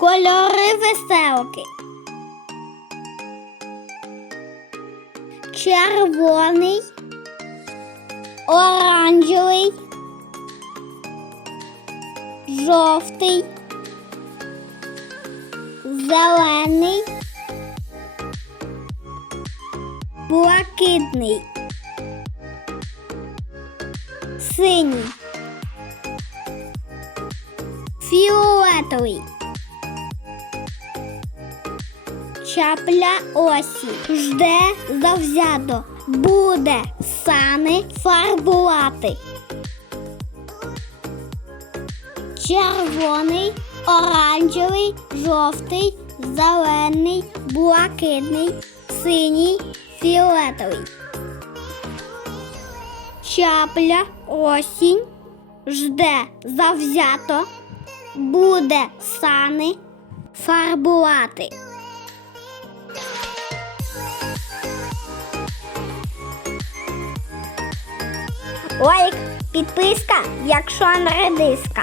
Кольори веселки. Червоний, оранжевий, жовтий, зелений, блакитний, синій, фіолетовий. Чапля осі жде завзято, буде сани фарбувати. Червоний, оранжевий, жовтий, зелений, блакитний, синій, фіолетовий. Чапля осінь жде завзято, буде сани фарбувати. Лайк, підписка, якщо не редиска.